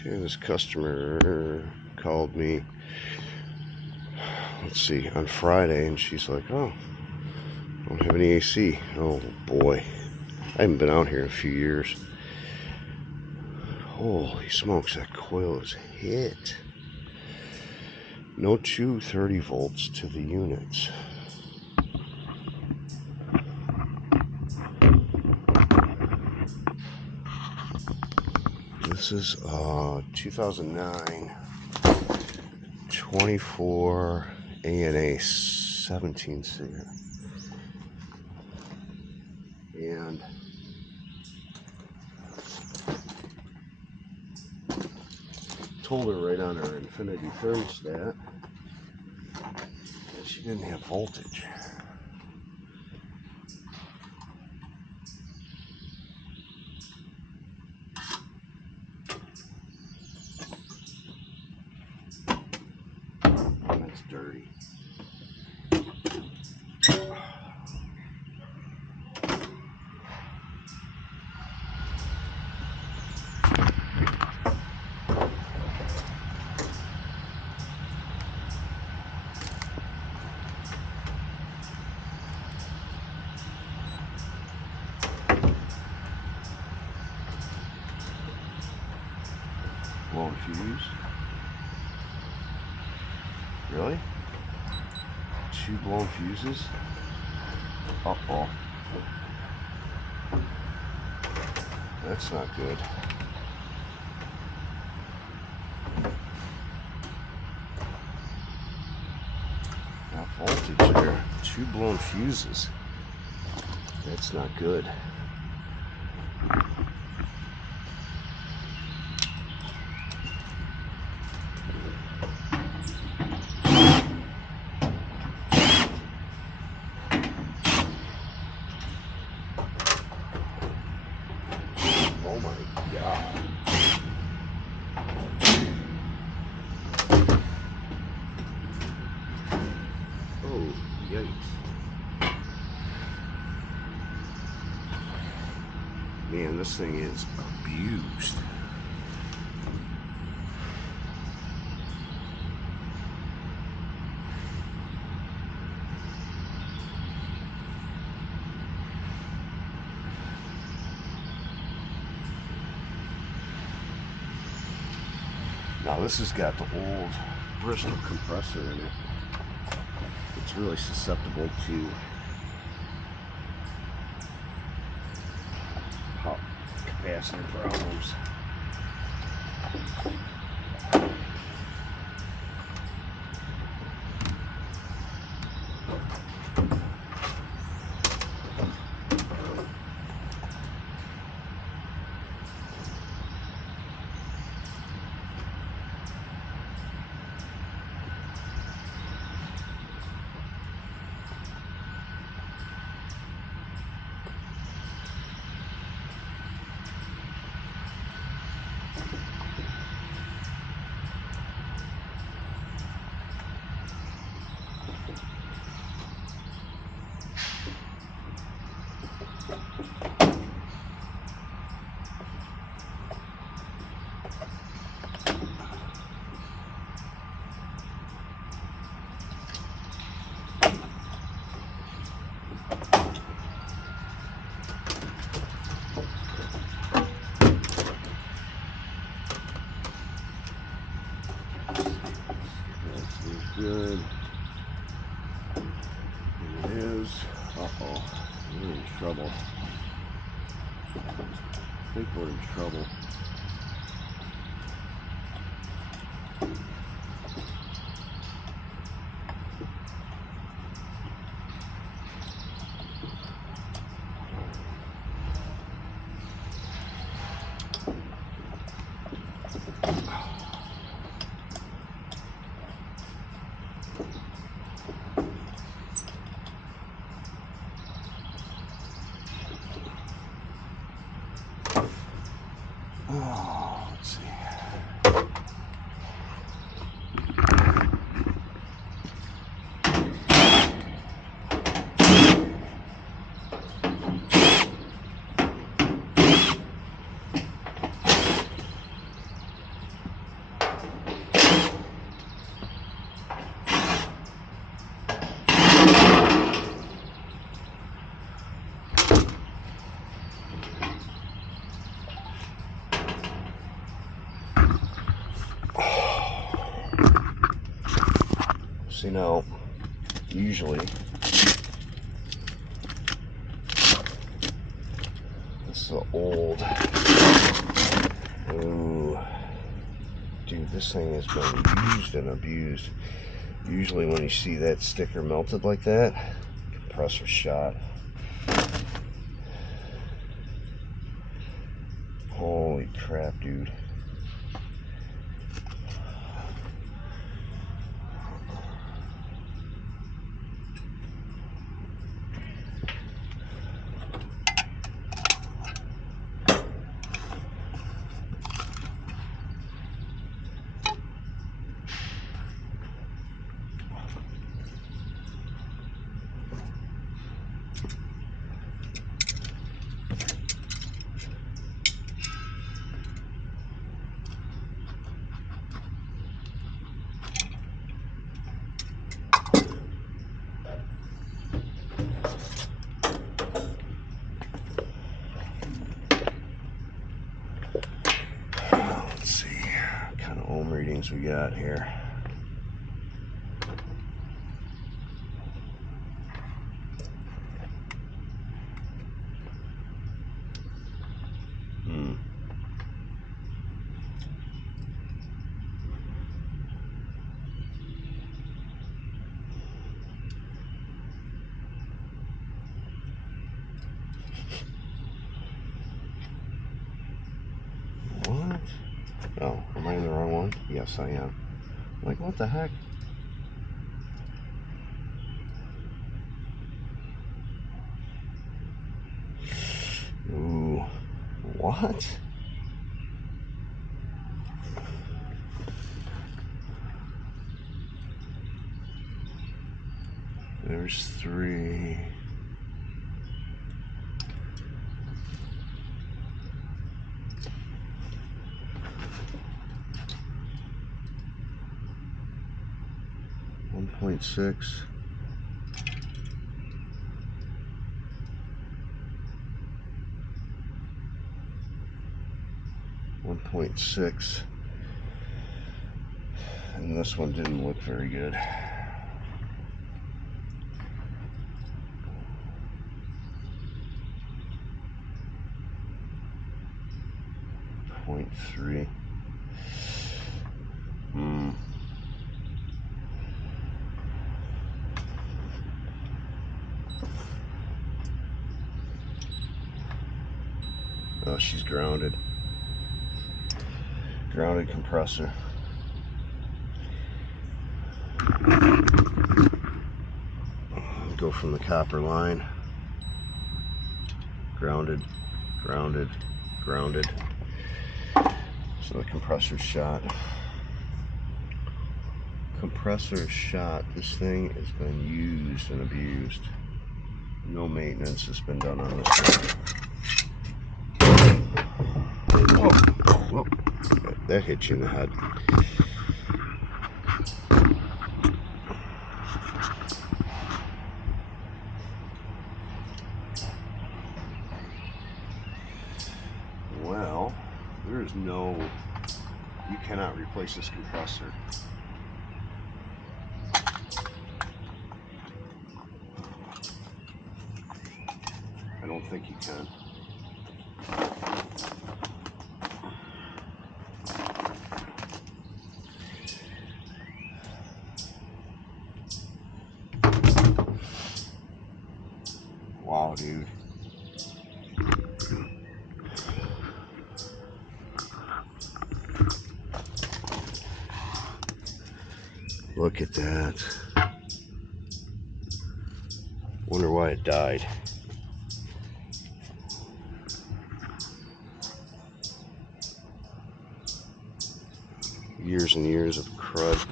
Okay, this customer called me, let's see, on Friday, and she's like, oh, I don't have any AC. Oh boy, I haven't been out here in a few years. Holy smokes, that coil is hit. No 230 volts to the units. This is 2009 24 ANA 17 series. And told her right on her infinity thermostat that she didn't have voltage. That's dirty. Blown fuse. Really? 2 blown fuses? Uh-oh. That's not good. Got voltage there. 2 blown fuses. That's not good. Oh my God. Oh, yikes. Man, this thing is abused. Now this has got the old Bristol compressor in it. It's really susceptible to pop capacitor problems. Good. It is. Uh-oh. We're in trouble. I think we're in trouble. Oh, let's see. See now, usually this is an old. Ooh, dude, this thing has been used and abused. Usually when you see that sticker melted like that, compressor shot. Holy crap, dude. We got here. What? Oh, am I in the wrong one? Yes, I am. Like, what the heck? Ooh, what? There's 3. .6. 1.6, and this one didn't look very good. 0.3. Oh, she's grounded. Grounded compressor. Go from the copper line. Grounded, grounded, grounded. So the compressor's shot. Compressor shot. This thing has been used and abused. No maintenance has been done on this thing. Whoa. That hit you in the head. Well, there's no, you cannot replace this compressor. I don't think you can. Wow, dude. Look at that. Wonder why it died. Years and years of crud.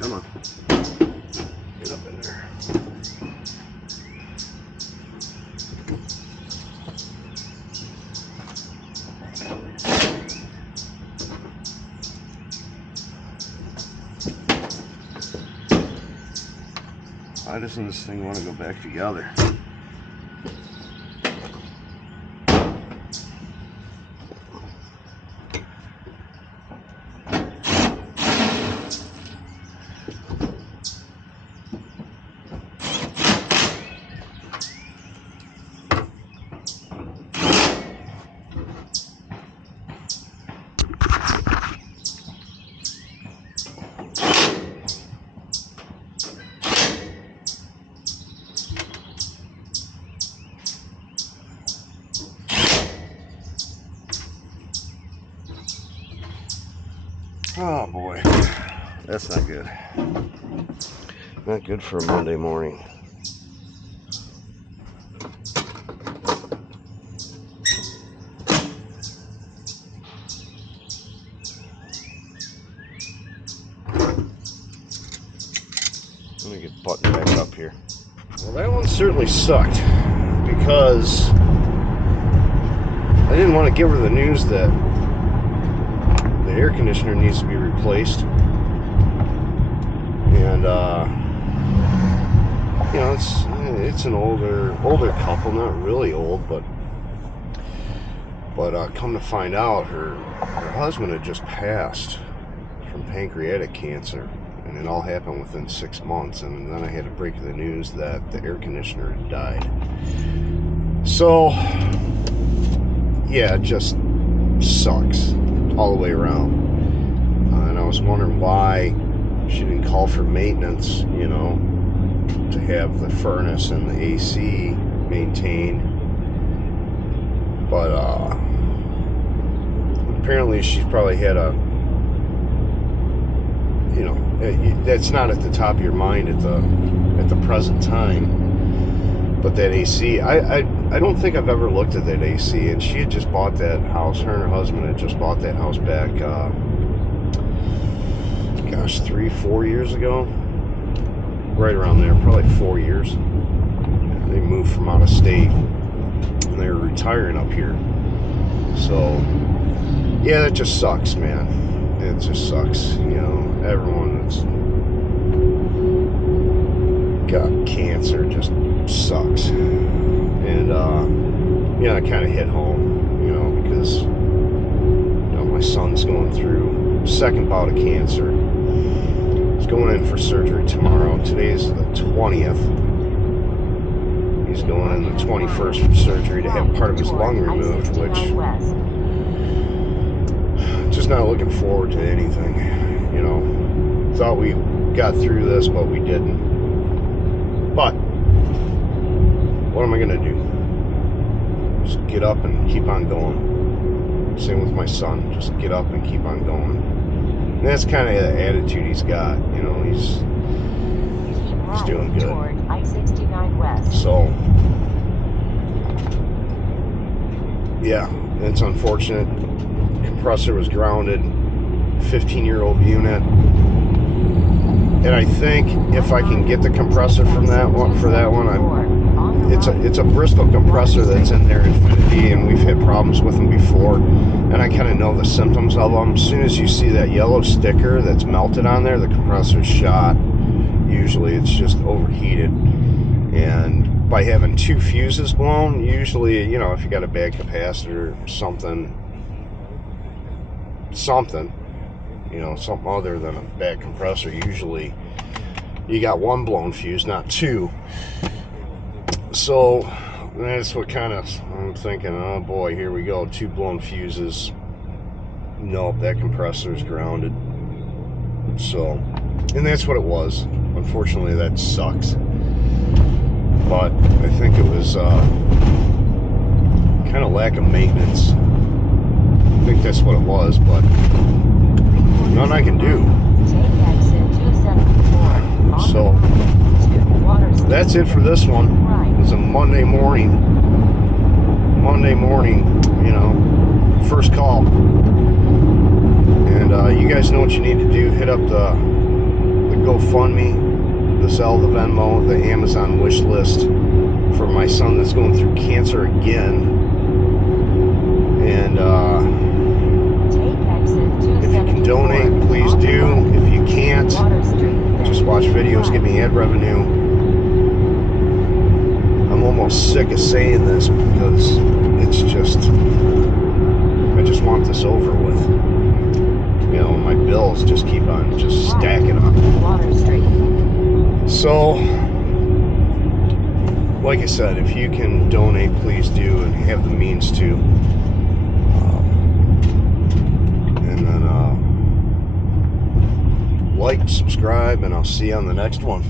Come on. Get up in there. Why doesn't this thing want to go back together? Oh boy, that's not good. Not good for a Monday morning. Let me get buttoned back up here. Well, that one certainly sucked because I didn't want to give her the news that the air conditioner needs to be replaced, and you know, it's an older couple, not really old, but come to find out, her husband had just passed from pancreatic cancer, and it all happened within 6 months. And then I had to break the news that the air conditioner had died. So yeah, it just sucks all the way around. And I was wondering why she didn't call for maintenance, you know, to have the furnace and the AC maintained. But apparently she's probably had a, you know, that's not at the top of your mind at the present time. But that AC, I don't think I've ever looked at that AC, and she had just bought that house. Her and her husband had just bought that house back, gosh, 3-4 years ago, right around there, probably 4 years. They moved from out of state, and they were retiring up here. So yeah, that just sucks, man. It just sucks. You know, everyone that's got cancer just sucks. And yeah, it kind of hit home, you know, because, you know, my son's going through second bout of cancer. He's going in for surgery tomorrow. Today's the 20th. He's going in the 21st for surgery to have part of his lung removed, which, just not looking forward to anything, you know. Thought we got through this, but we didn't. But what am I gonna do? Just get up and keep on going. Same with my son, just get up and keep on going. And that's kind of the attitude he's got, you know. He's doing good. So yeah, it's unfortunate. Compressor was grounded, 15-year-old unit, and I think if I can get the compressor from that one, it's a Bristol compressor that's in there, Infinity, and we've had problems with them before, and I kind of know the symptoms of them. As soon as you see that yellow sticker that's melted on there, the compressor's shot. Usually it's just overheated, and by having 2 fuses blown, usually, you know, if you got a bad capacitor or something, something, you know, something other than a bad compressor. Usually you got one blown fuse, not two. So that's what kind of, I'm thinking, oh boy, here we go, two blown fuses. Nope, that compressor is grounded. So, and that's what it was. Unfortunately, that sucks. But I think it was kind of lack of maintenance. I think that's what it was, but nothing I can do. So that's it for this one. It's a Monday morning, you know, first call. And you guys know what you need to do. Hit up the GoFundMe, the Zelle, the Venmo, the Amazon wish list for my son that's going through cancer again. And if you can donate, please do. If you can't, just watch videos, give me ad revenue. I'm almost sick of saying this because it's just, I just want this over with. You know, my bills just keep on just stacking up. So, like I said, if you can donate, please do, and have the means to. And then like, subscribe, and I'll see you on the next one.